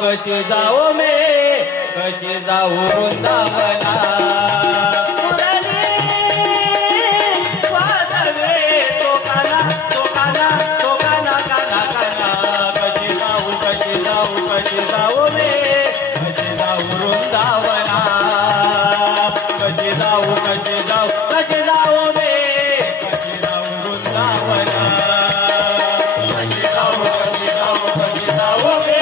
कशी जाऊ मे कशी जाऊ वृंदावना मुरली वाजवे तो काना तो काना तो काना काना काना कशी जाऊ कशी जाऊ कशी जाऊ मे कशी जाऊ वृंदावना कशी जाऊ कशी जाऊ कशी जाऊ मे कशी जाऊ वृंदावना कशी जाऊ कशी जाऊ कशी जाऊ मे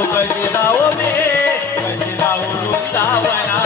कशी जाऊ मे कशी जाऊ वृंदावना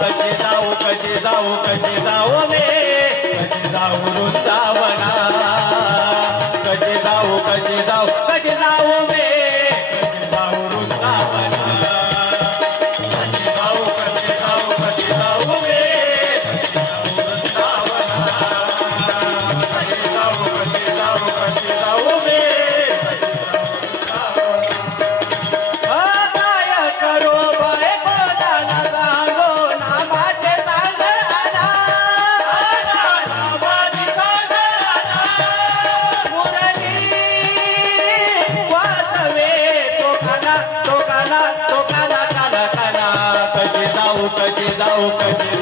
कशी जाऊ कशी जाऊ कशी जाऊ मे कशी जाऊ वृंदावना कशी जाऊ कशी जाऊ कशी जाऊ मे कशी जाऊ वृंदावना कशी जाऊ कशी जाऊ कशी जाऊ मे काय करो बाय कोणाला सांगो नामाचे कशी जाऊ कशी